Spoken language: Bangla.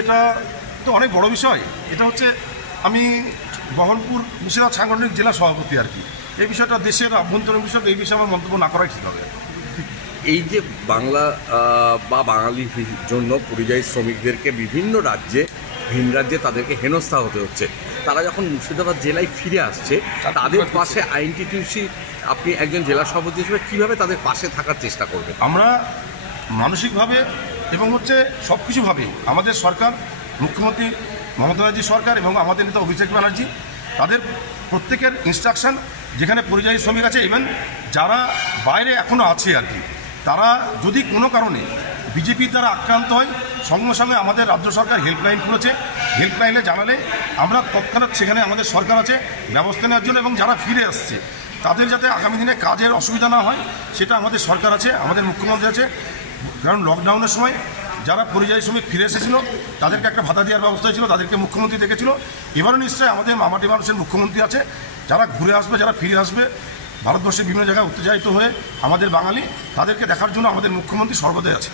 বিষয়টা তো অনেক বড় বিষয়। এটা হচ্ছে আমি বহরমপুর মুর্শিদাবাদ সাংগঠনিক জেলা সভাপতি আর কি। এই বিষয়টা দেশের আভ্যন্তরীণ বিষয়, এই বিষয়ে আমার মন্তব্য না করাই ঠিক হবে। এই যে বাংলা বা বাঙালির জন্য পরিযায়ী শ্রমিকদেরকে বিভিন্ন রাজ্যে ভিন রাজ্যে তাদেরকে হেনস্থা হতে হচ্ছে, তারা যখন মুর্শিদাবাদ জেলায় ফিরে আসছে তাদের পাশে আইএনটিটিউসি আপনি একজন জেলা সভাপতি হিসেবে কীভাবে তাদের পাশে থাকার চেষ্টা করবেন? আমরা মানসিকভাবে এবং হচ্ছে সব কিছুভাবে আমাদের সরকার, মুখ্যমন্ত্রী মমতা ব্যানার্জি সরকার এবং আমাদের নেতা অভিষেক ব্যানার্জি, তাদের প্রত্যেকের ইনস্ট্রাকশন, যেখানে পরিযায়ী শ্রমিক আছে ইভেন যারা বাইরে এখনও আছে আর কি, তারা যদি কোনো কারণে বিজেপির দ্বারা আক্রান্ত হয় সঙ্গে সঙ্গে আমাদের রাজ্য সরকার হেল্পলাইন খুলেছে। হেল্পলাইনে জানালে আমরা তৎক্ষণাৎ সেখানে আমাদের সরকার আছে ব্যবস্থা নেওয়ার জন্য, এবং যারা ফিরে আসছে তাদের যাতে আগামী দিনে কাজের অসুবিধা না হয় সেটা আমাদের সরকার আছে, আমাদের মুখ্যমন্ত্রী আছে। কারণ লকডাউনের সময় যারা পরিযায়ী শ্রমিক ফিরে এসেছিল তাদেরকে একটা ভাতা দেওয়ার ব্যবস্থা ছিল, তাদেরকে মুখ্যমন্ত্রী দেখেছিল। এবারও নিশ্চয়ই আমাদের মামাটি মানুষের মুখ্যমন্ত্রী আছে, যারা ঘুরে আসবে, যারা ফিরে আসবে ভারতবর্ষের বিভিন্ন জায়গায় উত্তেজিত হয়ে আমাদের বাঙালি, তাদেরকে দেখার জন্য আমাদের মুখ্যমন্ত্রী সর্বদাই আছে।